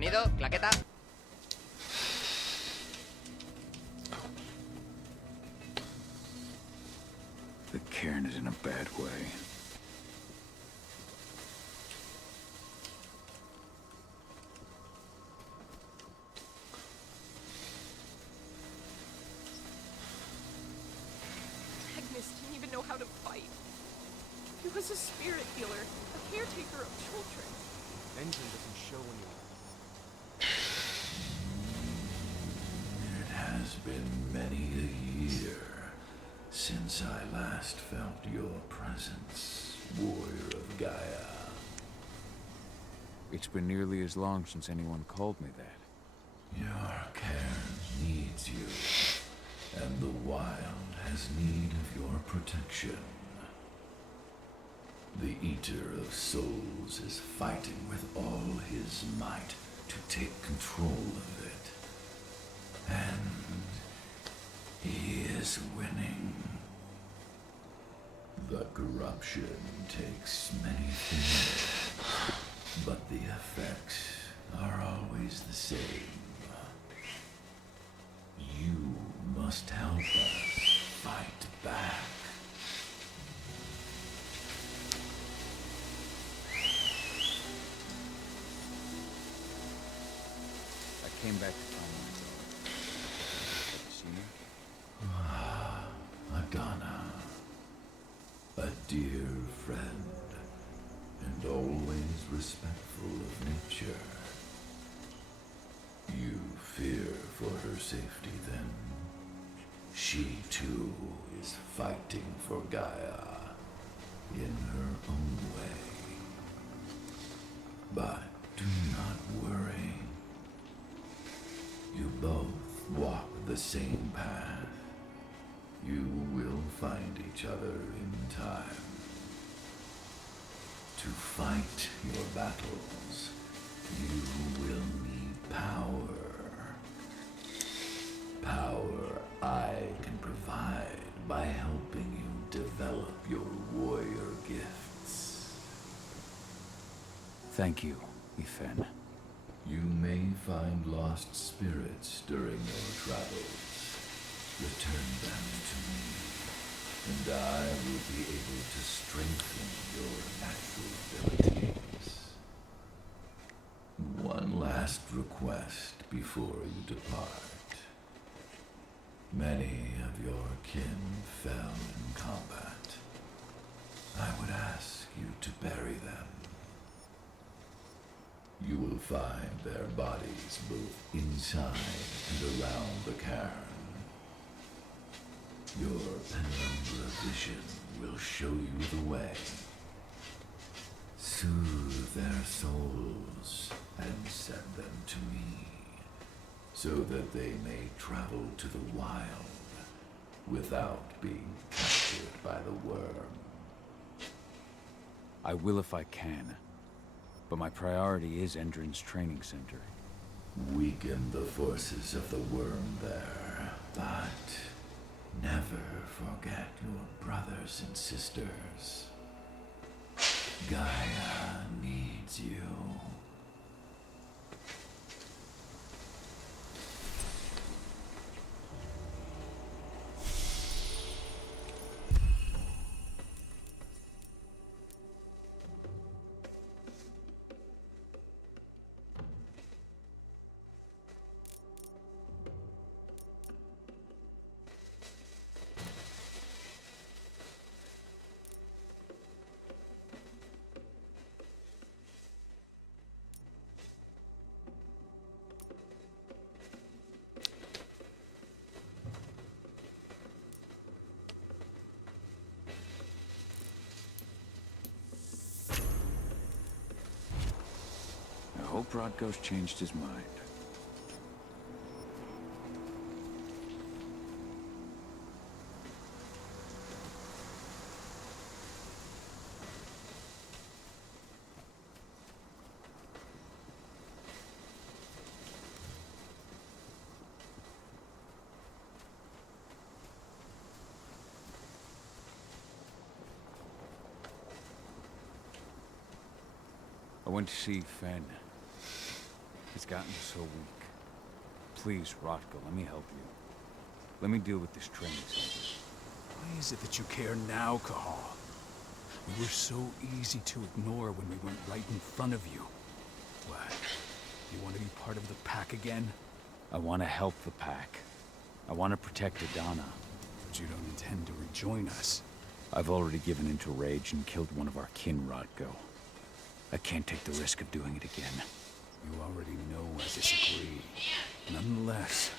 Sonido, claqueta. The cairn is in a bad way. Agnes didn't even know how to fight. He was a spirit healer, a caretaker of children. Engine doesn't show any. It has been many a year since I last felt your presence, warrior of Gaia. It's been nearly as long since anyone called me that. Your cairn needs you, and the wild has need of your protection. The Eater of Souls is fighting with all his might to take control of it. And he is winning. The corruption takes many forms, but the effects are always the same. You must help us fight back. I came back to find my daughter. Have you seen her? Agana, a dear friend, and always respectful of nature. You fear for her safety then? She too is fighting for Gaia in her own way. But do not worry. You both walk the same path. You will find each other in time. To fight your battles, you will need power. Power I can provide by helping you develop your warrior gifts. Thank you, Ethan. You may find lost spirits during your travels. Return them to me, and I will be able to strengthen your natural abilities. One last request before you depart. Many of your kin fell in combat. I would ask you to bury them. You will find their bodies both inside and around the cairn. Your penumbra vision will show you the way. Soothe their souls and send them to me, so that they may travel to the wild without being captured by the worm. I will if I can, but my priority is Endrin's training center. Weaken the forces of the worm there, but never forget your brothers and sisters. Gaia needs you. I hope Rodko's changed his mind. I went to see Fen. It's gotten so weak. Please, Rotko, let me help you. Let me deal with this training center. Why is it that you care now, Caja? We were so easy to ignore when we went right in front of you. What? You want to be part of the pack again? I want to help the pack. I want to protect Adana. But you don't intend to rejoin us. I've already given into rage and killed one of our kin, Rotko. I can't take the risk of doing it again. You already know I disagree. Nonetheless,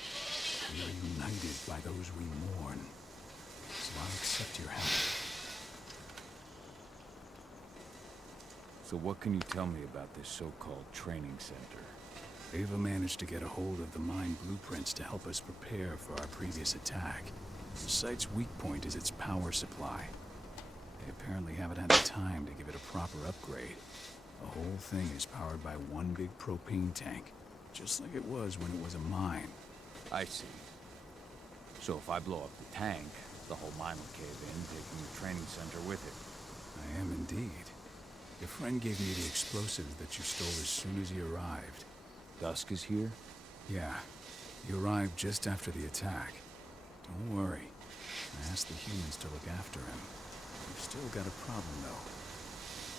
we are united by those we mourn. So I'll accept your help. So what can you tell me about this so-called training center? Ava managed to get a hold of the mine blueprints to help us prepare for our previous attack. The site's weak point is its power supply. They apparently haven't had the time to give it a proper upgrade. The whole thing is powered by one big propane tank, just like it was when it was a mine. I see. So if I blow up the tank, the whole mine will cave in, taking the training center with it. I am indeed. Your friend gave me the explosives that you stole as soon as he arrived. Dusk is here? Yeah, he arrived just after the attack. Don't worry. I asked the humans to look after him. We've still got a problem, though.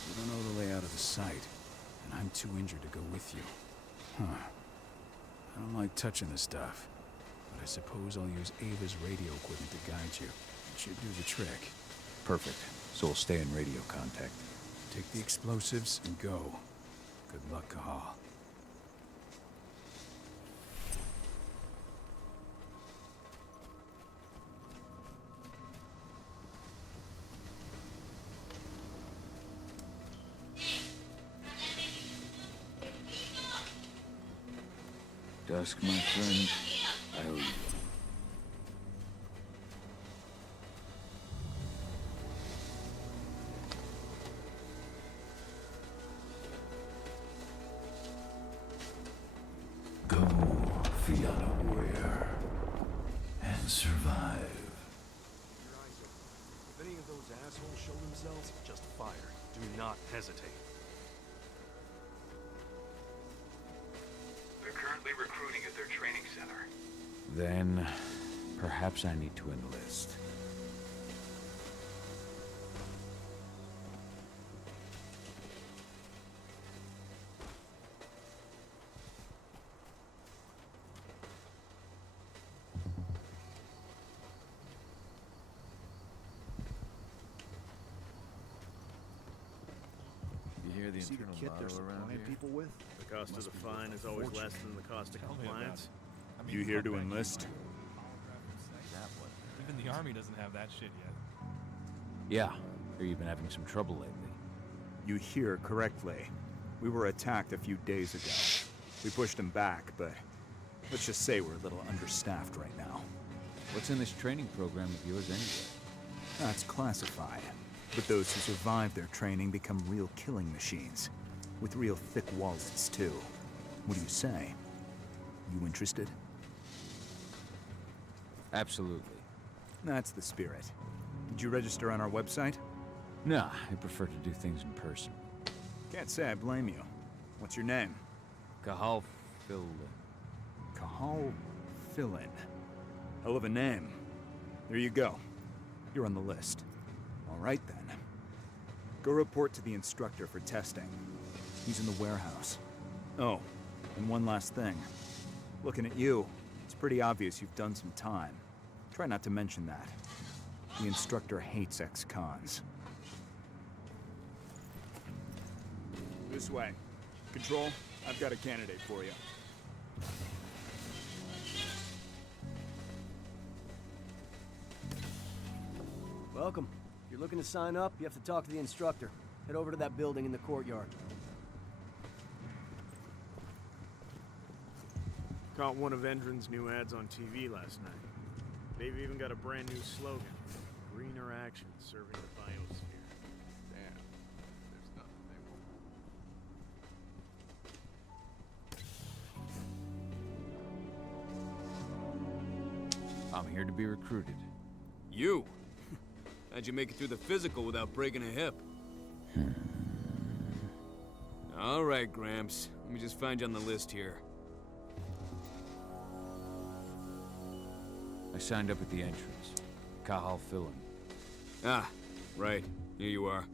We don't know the layout of the site, and I'm too injured to go with you. Huh. I don't like touching the stuff, but I suppose I'll use Ava's radio equipment to guide you. It should do the trick. Perfect. So we'll stay in radio contact. Take the explosives and go. Good luck, Caja. Dusk, my friend, I owe you. Go, Fianna warrior, and survive. Your eyes open. If any of those assholes show themselves, just fire. Do not hesitate. They're currently recruiting at their training center. Then, perhaps I need to enlist. You hear the See the internal kit they're motto around supplying here? people with? The cost of the fine is always less than the cost of compliance. You here to enlist? Even the army doesn't have that shit yet. Yeah, hear you've been having some trouble lately. You hear correctly. We were attacked a few days ago. We pushed them back, but let's just say we're a little understaffed right now. What's in this training program of yours anyway? That's classified. But those who survive their training become real killing machines. With real thick wallets, too. What do you say? You interested? Absolutely. That's the spirit. Did you register on our website? Nah, I prefer to do things in person. Can't say I blame you. What's your name? Cahal Phil. Cahal Fillin. Hell of a name. There you go. You're on the list. All right, then. Go report to the instructor for testing. He's in the warehouse. Oh, and one last thing. Looking at you, it's pretty obvious you've done some time. Try not to mention that. The instructor hates ex-cons. This way. Control, I've got a candidate for you. Welcome. If you're looking to sign up, you have to talk to the instructor. Head over to that building in the courtyard. Caught one of Endron's new ads on TV last night. They've even got a brand new slogan. Greener action serving the biosphere. Damn. There's nothing they won't. I'm here to be recruited. You? How'd you make it through the physical without breaking a hip? All right, Gramps. Let me just find you on the list here. signed up at the entrance. Caja fill in. Ah, right. Here you are.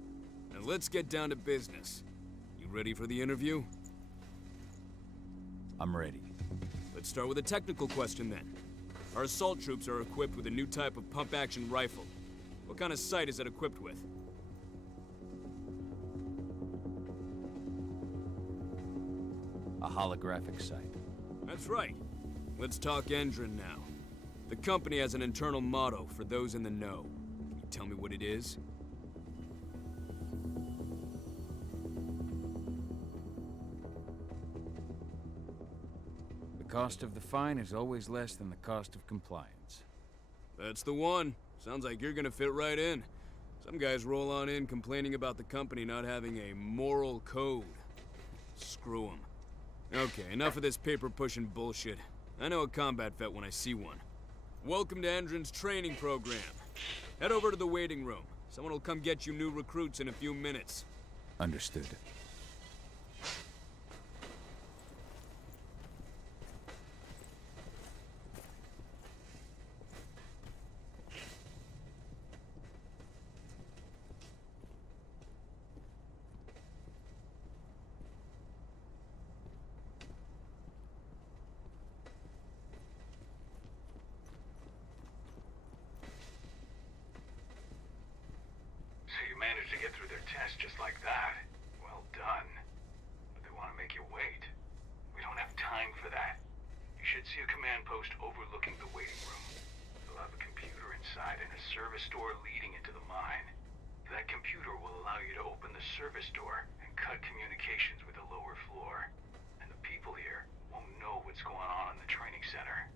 Now let's get down to business. You ready for the interview? I'm ready. Let's start with a technical question then. Our assault troops are equipped with a new type of pump-action rifle. What kind of sight is it equipped with? A holographic sight. That's right. Let's talk engine now. The company has an internal motto for those in the know. Can you tell me what it is? The cost of the fine is always less than the cost of compliance. That's the one. Sounds like you're gonna fit right in. Some guys roll on in complaining about the company not having a moral code. Screw 'em. Okay, enough of this paper-pushing bullshit. I know a combat vet when I see one. Welcome to Endron's training program. Head over to the waiting room. Someone will come get you new recruits in a few minutes. Understood. Managed to get through their test just like that. Well done. But they want to make you wait. We don't have time for that. You should see a command post overlooking the waiting room. They'll have a computer inside and a service door leading into the mine. That computer will allow you to open the service door and cut communications with the lower floor. And the people here won't know what's going on in the training center.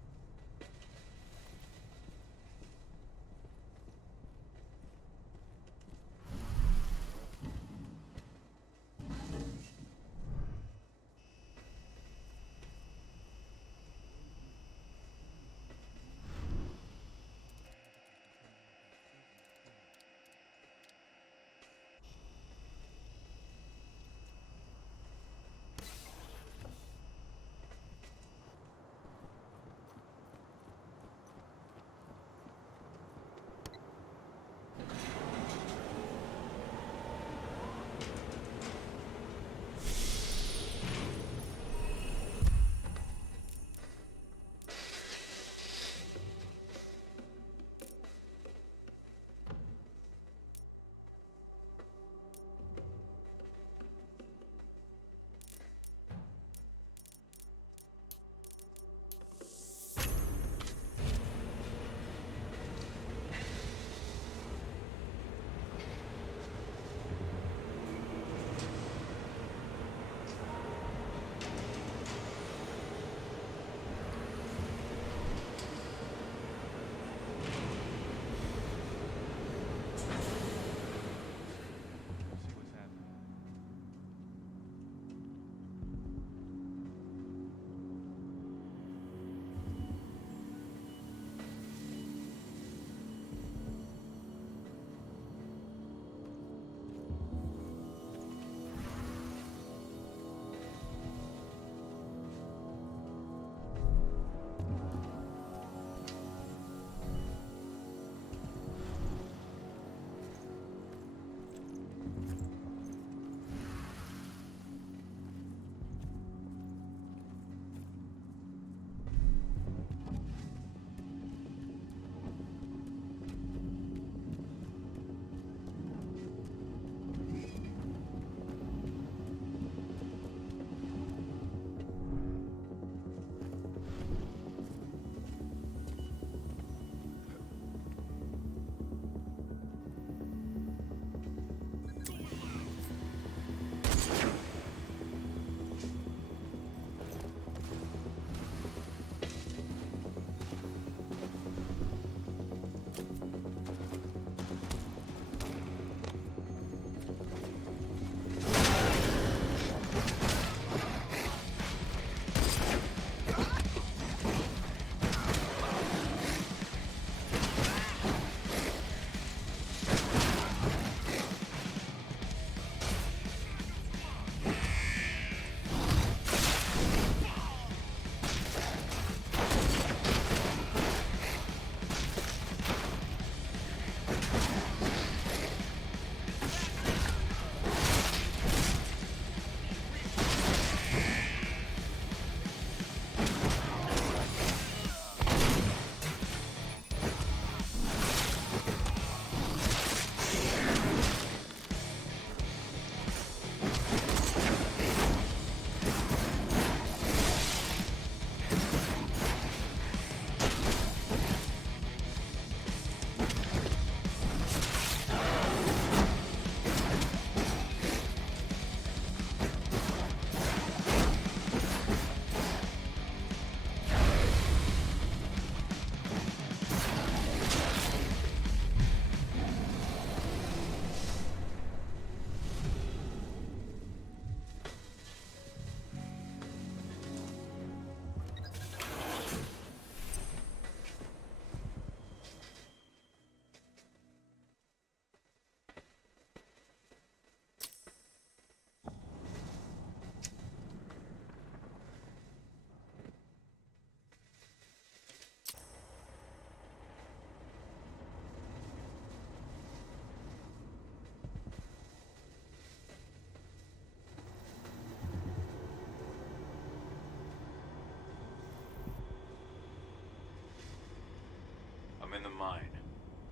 mine.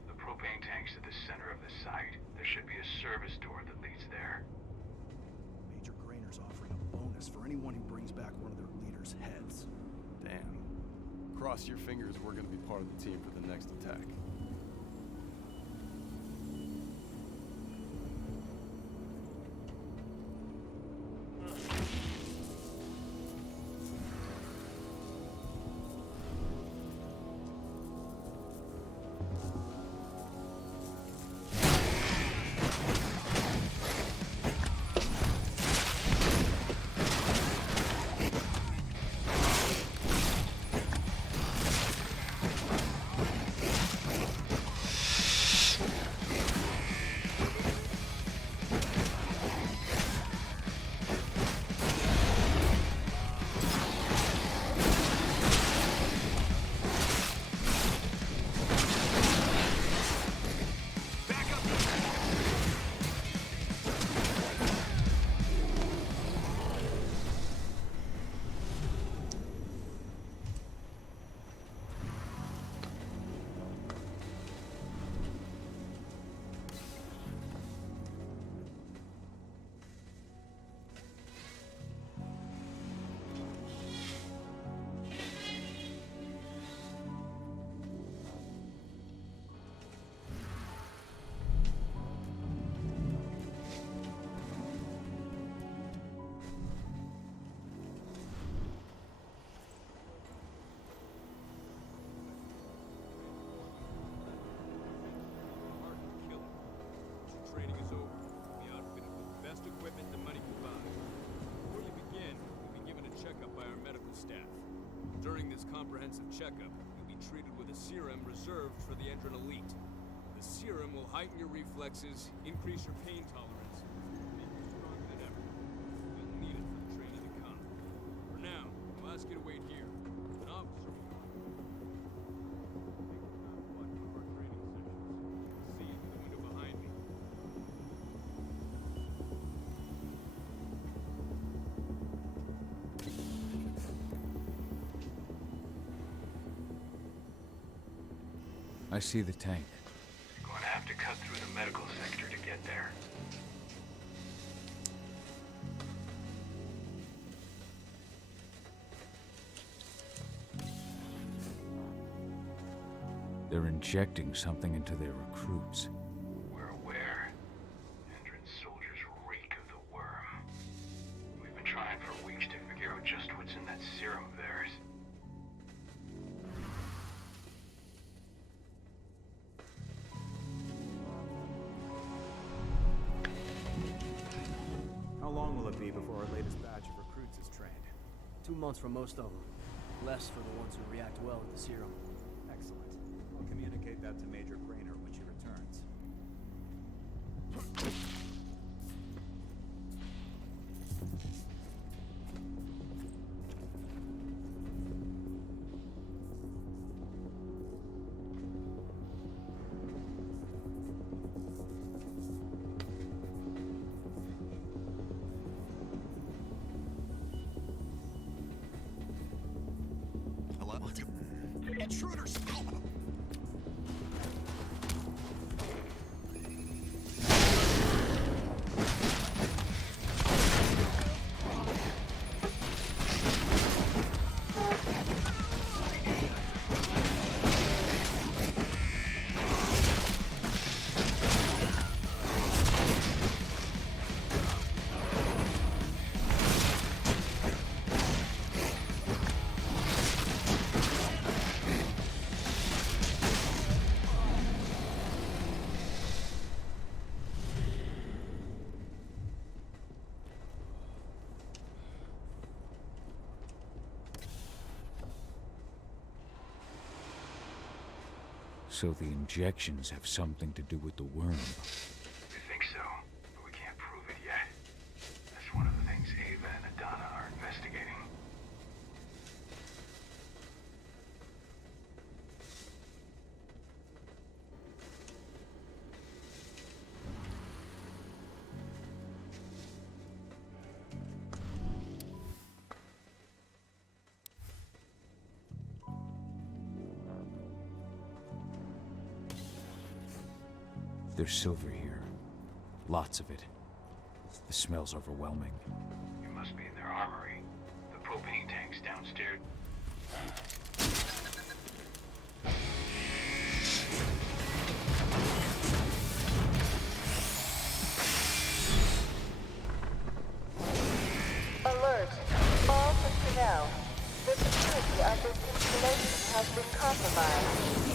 The propane tank's at the center of the site. There should be a service door that leads there. Major Grainer's offering a bonus for anyone who brings back one of their leaders' heads. Damn. Cross your fingers we're gonna be part of the team for the next attack. Training is over. Be outfitted with the best equipment the money can buy. Before you begin, you'll be given a checkup by our medical staff. During this comprehensive checkup, you'll be treated with a serum reserved for the Endron Elite. The serum will heighten your reflexes, increase your pain tolerance, and make you stronger than ever. You'll need it for the training to come. For now, I'll ask you to wait here. An officer will come. Take the time to watch one of our training sessions. See through the window behind me. I see the tank. You're going to have to cut through the medical sector to get there. They're injecting something into their recruits. We're aware. Endron soldiers reek of the worm. We've been trying for weeks to figure out just what's in that serum of theirs. How long will it be before our latest batch of recruits is trained? 2 months for most of them. Less for the ones who react well with the serum. Excellent. I'll communicate that to Major Grainer when she returns. Intruders! So the injections have something to do with the worm. We think so, but we can't prove it yet. That's one of the things Ava and Adana are investigating. There's silver here. Lots of it. The smell's overwhelming. You must be in their armory. The propane tank's downstairs. Alert! All personnel. The security of this installation has been compromised.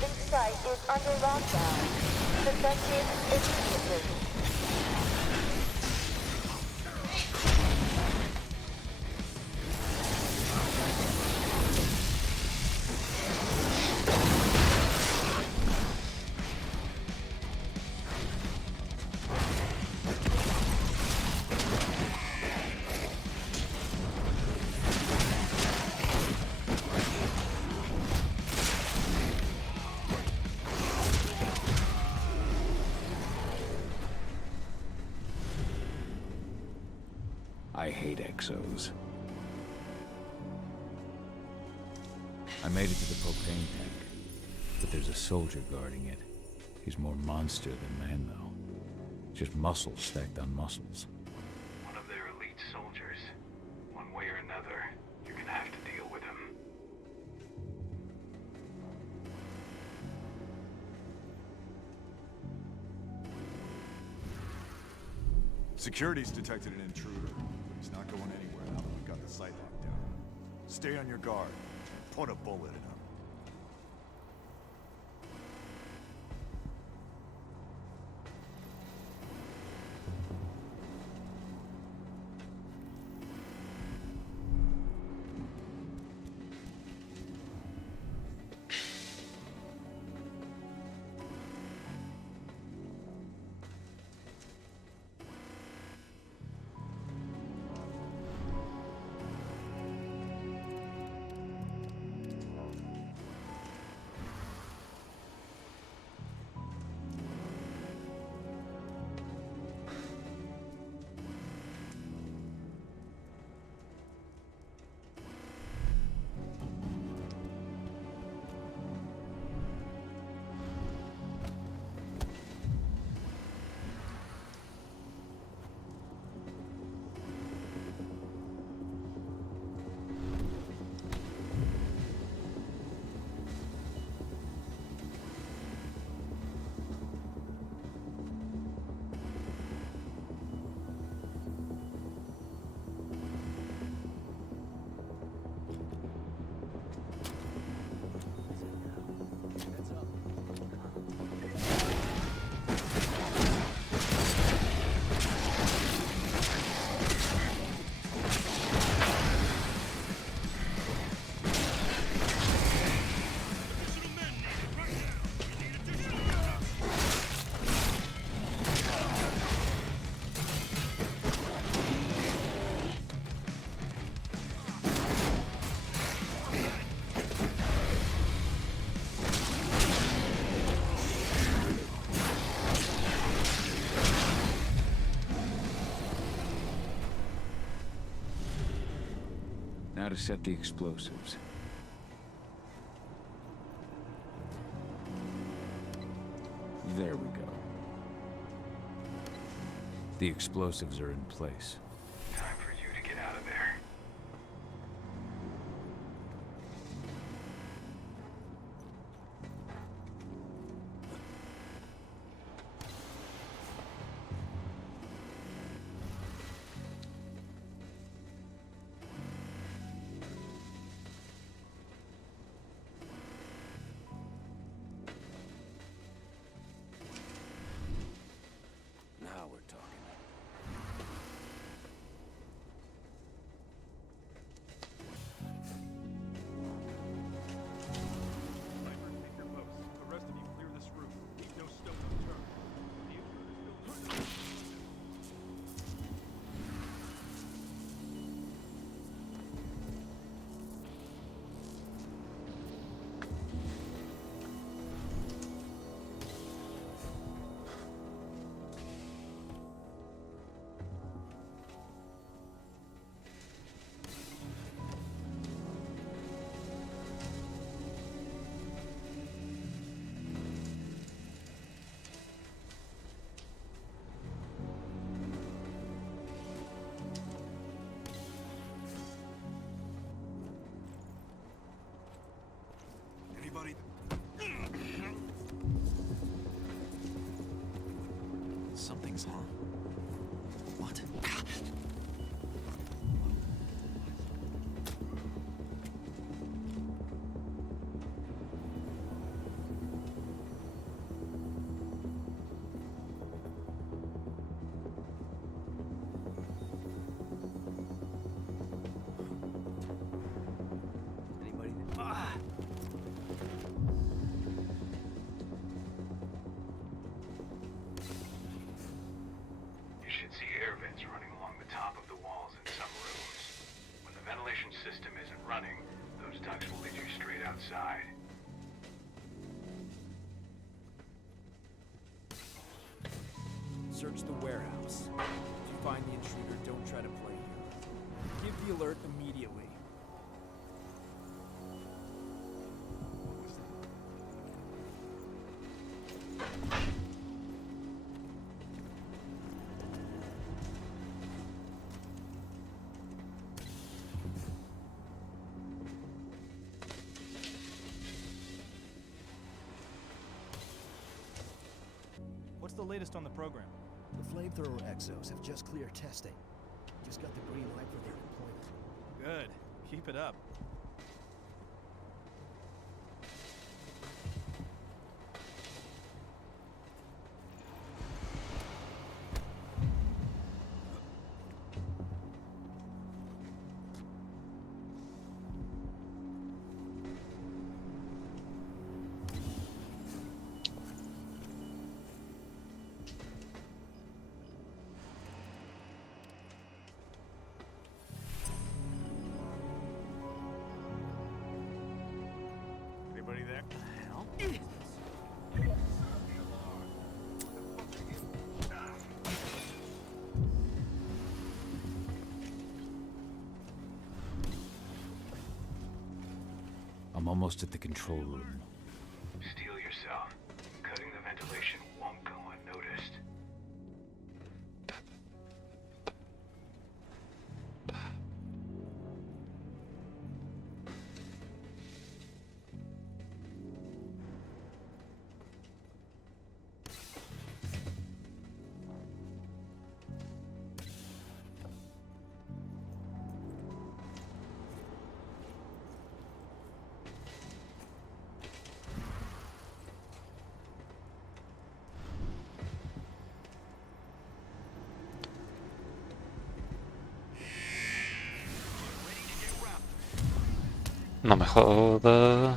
This site is under lockdown. Defective immediately. I hate exos. I made it to the propane tank, but there's a soldier guarding it. He's more monster than man, though. Just muscles stacked on muscles. One of their elite soldiers. One way or another, you're gonna have to deal with him. Security's detected an intruder. He's not going anywhere now that we've got the site locked down. Stay on your guard. Put a bullet in him. Now to set the explosives. There we go. The explosives are in place. Time for you to get out of there. Now we're talking. this long. What? Anybody? You should see air vents running along the top of the walls in some rooms. When the ventilation system isn't running, those ducts will lead you straight outside. Search the warehouse. If you find the intruder, don't try to play hero. Give the alert immediately. What's the latest on the program? The flamethrower exos have just cleared testing. Just got the green light for their deployment. Good. Keep it up. Anybody there? Hell? I'm almost at the control room. Steel yourself. Cutting the ventilation won't go unnoticed. No me jodas.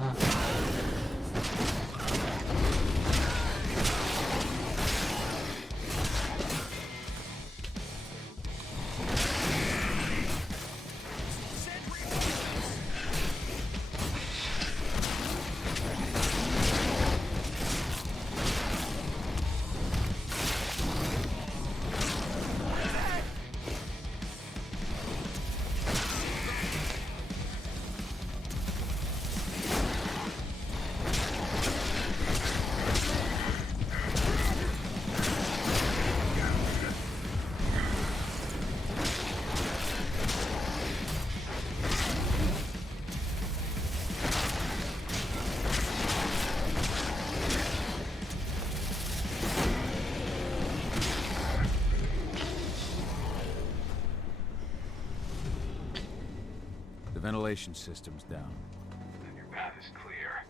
The ventilation system's down. Then your path is clear.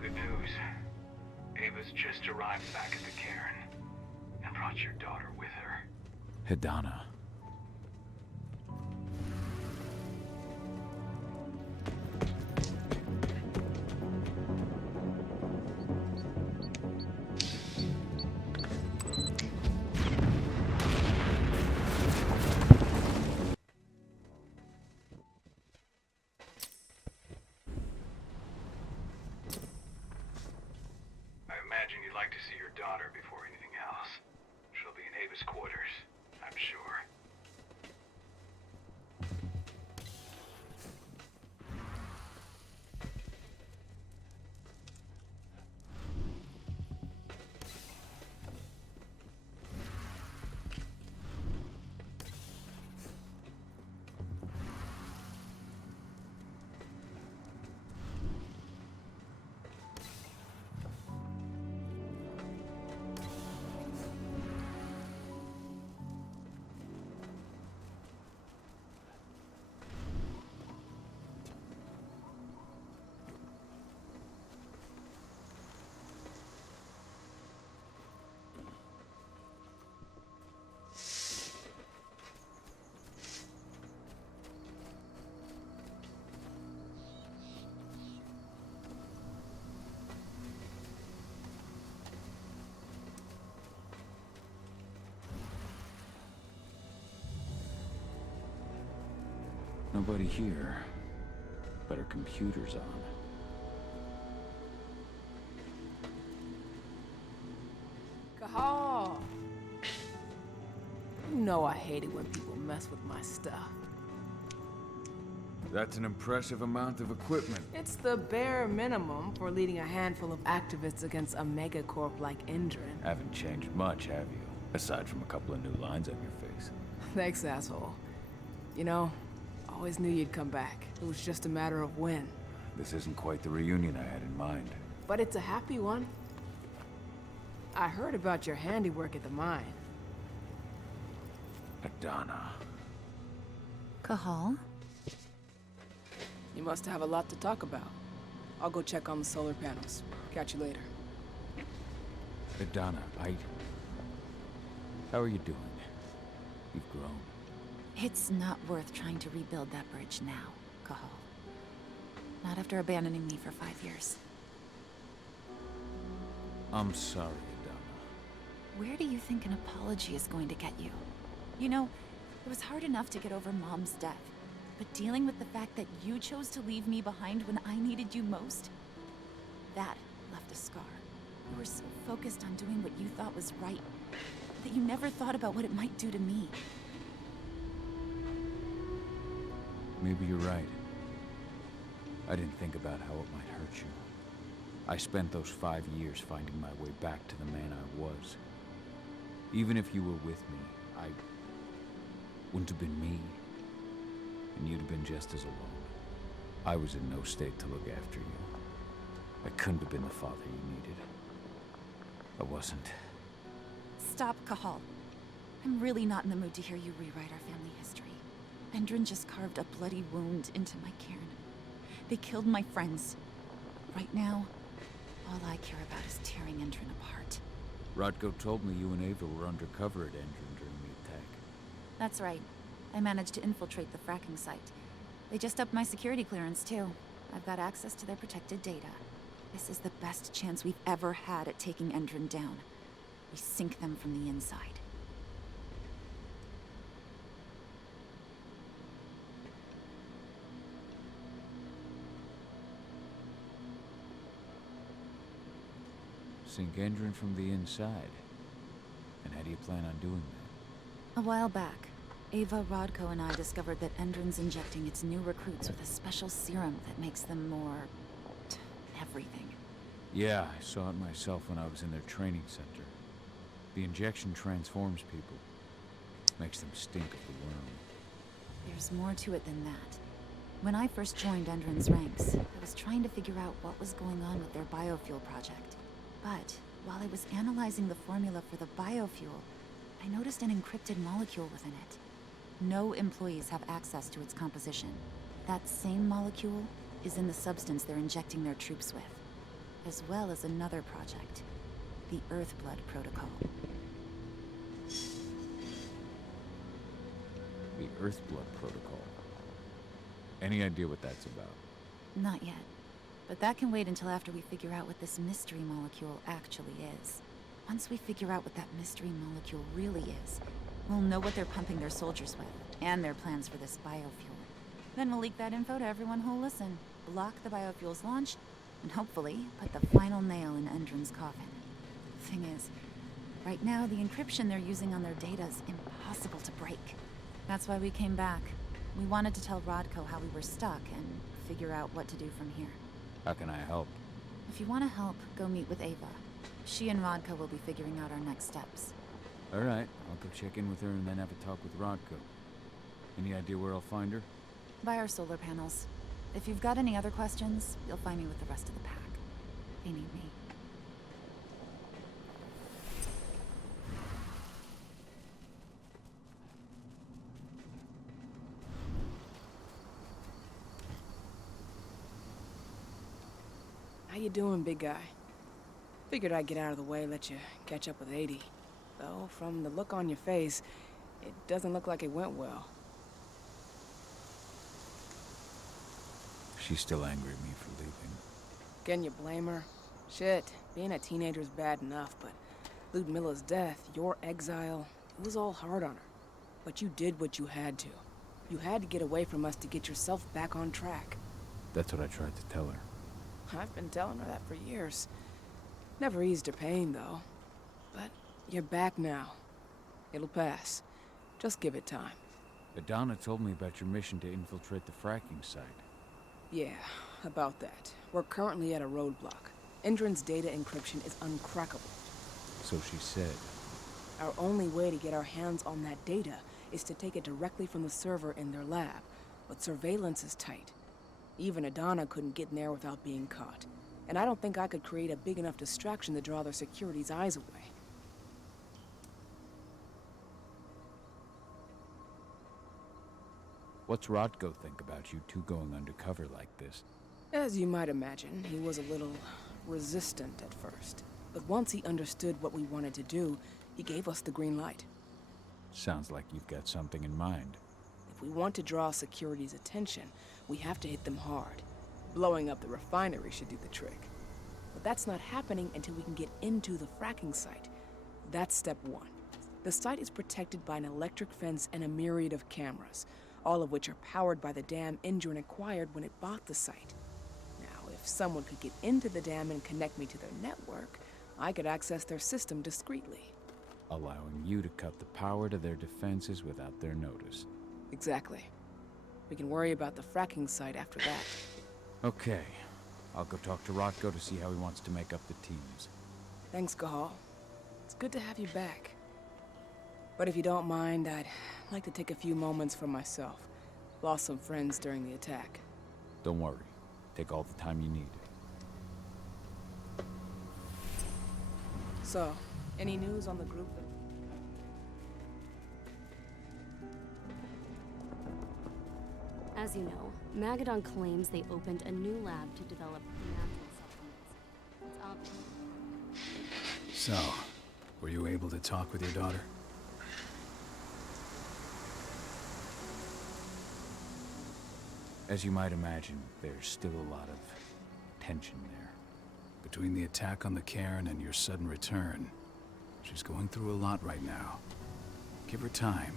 Good news. Ava's just arrived back at the cairn and brought your daughter with her. Hidana. I imagine you'd like to see your daughter before anything else. She'll be in Ava's quarters, I'm sure. Nobody here. But her computer's on. Caja! You know I hate it when people mess with my stuff. That's an impressive amount of equipment. It's the bare minimum for leading a handful of activists against a megacorp like Endrin. Haven't changed much, have you? Aside from a couple of new lines on your face. Thanks, asshole. You know, I always knew you'd come back. It was just a matter of when. This isn't quite the reunion I had in mind. But it's a happy one. I heard about your handiwork at the mine. Adana. Cahal? You must have a lot to talk about. I'll go check on the solar panels. Catch you later. Adana, how are you doing? You've grown. It's not worth trying to rebuild that bridge now, Cahal. Not after abandoning me for 5 years. I'm sorry, Adana. Where do you think an apology is going to get you? You know, it was hard enough to get over Mom's death, but dealing with the fact that you chose to leave me behind when I needed you most, that left a scar. You were so focused on doing what you thought was right, that you never thought about what it might do to me. Maybe you're right. I didn't think about how it might hurt you. I spent those 5 years finding my way back to the man I was. Even if you were with me, I wouldn't have been me. And you'd have been just as alone. I was in no state to look after you. I couldn't have been the father you needed. I wasn't. Stop, Cahal. I'm really not in the mood to hear you rewrite our family history. Endrin just carved a bloody wound into my cairn. They killed my friends. Right now, all I care about is tearing Endrin apart. Rodko told me you and Ava were undercover at Endrin during the attack. That's right. I managed to infiltrate the fracking site. They just upped my security clearance, too. I've got access to their protected data. This is the best chance we've ever had at taking Endrin down. We sink them from the inside. Sink Endrin from the inside. And how do you plan on doing that? A while back, Ava, Rodko, and I discovered that Endrin's injecting its new recruits with a special serum that makes them more... everything. Yeah, I saw it myself when I was in their training center. The injection transforms people. Makes them stink of the worm. There's more to it than that. When I first joined Endrin's ranks, I was trying to figure out what was going on with their biofuel project. But while I was analyzing the formula for the biofuel, I noticed an encrypted molecule within it. No employees have access to its composition. That same molecule is in the substance they're injecting their troops with, as well as another project, the Earthblood protocol. The Earthblood protocol. Any idea what that's about? Not yet. But that can wait until after we figure out what this mystery molecule actually is. Once we figure out what that mystery molecule really is, we'll know what they're pumping their soldiers with, and their plans for this biofuel. Then we'll leak that info to everyone who'll listen, block the biofuel's launch, and hopefully put the final nail in Endrin's coffin. Thing is, right now the encryption they're using on their data is impossible to break. That's why we came back. We wanted to tell Rodko how we were stuck and figure out what to do from here. How can I help? If you want to help, go meet with Ava. She and Rodko will be figuring out our next steps. All right, I'll go check in with her and then have a talk with Rodko. Any idea where I'll find her? By our solar panels. If you've got any other questions, you'll find me with the rest of the pack. They need me. How you doing, big guy? Figured I'd get out of the way, let you catch up with 80. Though, from the look on your face, it doesn't look like it went well. She's still angry at me for leaving. Can you blame her? Shit, being a teenager's bad enough, but Ludmilla's death, your exile, it was all hard on her. But you did what you had to. You had to get away from us to get yourself back on track. That's what I tried to tell her. I've been telling her that for years. Never eased her pain, though. But you're back now. It'll pass. Just give it time. Adana told me about your mission to infiltrate the fracking site. Yeah, about that. We're currently at a roadblock. Endron's data encryption is uncrackable. So she said. Our only way to get our hands on that data is to take it directly from the server in their lab. But surveillance is tight. Even Adana couldn't get in there without being caught. And I don't think I could create a big enough distraction to draw their security's eyes away. What's Rotko think about you two going undercover like this? As you might imagine, he was a little resistant at first. But once he understood what we wanted to do, he gave us the green light. Sounds like you've got something in mind. If we want to draw security's attention, we have to hit them hard. Blowing up the refinery should do the trick. But that's not happening until we can get into the fracking site. That's step one. The site is protected by an electric fence and a myriad of cameras, all of which are powered by the dam Endron acquired when it bought the site. Now, if someone could get into the dam and connect me to their network, I could access their system discreetly. Allowing you to cut the power to their defenses without their notice. Exactly. We can worry about the fracking site after that. Okay. I'll go talk to Rotko to see how he wants to make up the teams. Thanks, Cahal. It's good to have you back. But if you don't mind, I'd like to take a few moments for myself. Lost some friends during the attack. Don't worry. Take all the time you need. So, any news on the group? As you know, Magadon claims they opened a new lab to develop natural supplements. It's obvious. So, were you able to talk with your daughter? As you might imagine, there's still a lot of tension there. Between the attack on the cairn and your sudden return, she's going through a lot right now. Give her time.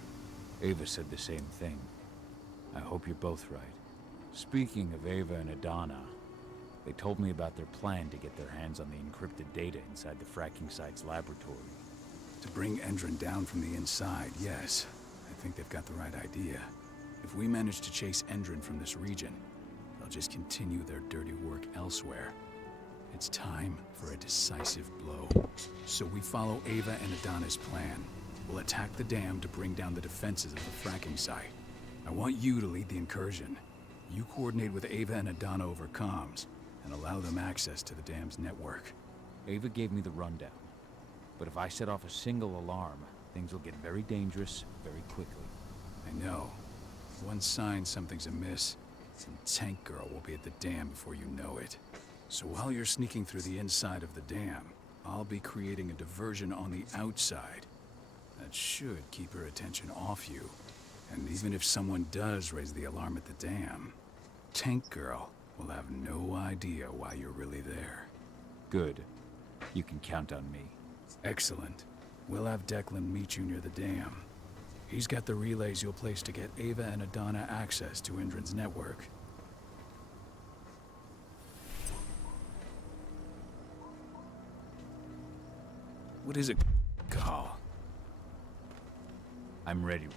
Ava said the same thing. I hope you're both right. Speaking of Ava and Adana, they told me about their plan to get their hands on the encrypted data inside the fracking site's laboratory. To bring Endron down from the inside, yes. I think they've got the right idea. If we manage to chase Endron from this region, they'll just continue their dirty work elsewhere. It's time for a decisive blow. So we follow Ava and Adana's plan. We'll attack the dam to bring down the defenses of the fracking site. I want you to lead the incursion. You coordinate with Ava and Adana over comms, and allow them access to the dam's network. Ava gave me the rundown. But if I set off a single alarm, things will get very dangerous very quickly. I know. One sign something's amiss, some tank girl will be at the dam before you know it. So while you're sneaking through the inside of the dam, I'll be creating a diversion on the outside. That should keep her attention off you. And even if someone does raise the alarm at the dam, Tank Girl will have no idea why you're really there. Good. You can count on me. Excellent. We'll have Declan meet you near the dam. He's got the relays you'll place to get Ava and Adana access to Endron's network. What is it, Cahal? I'm ready.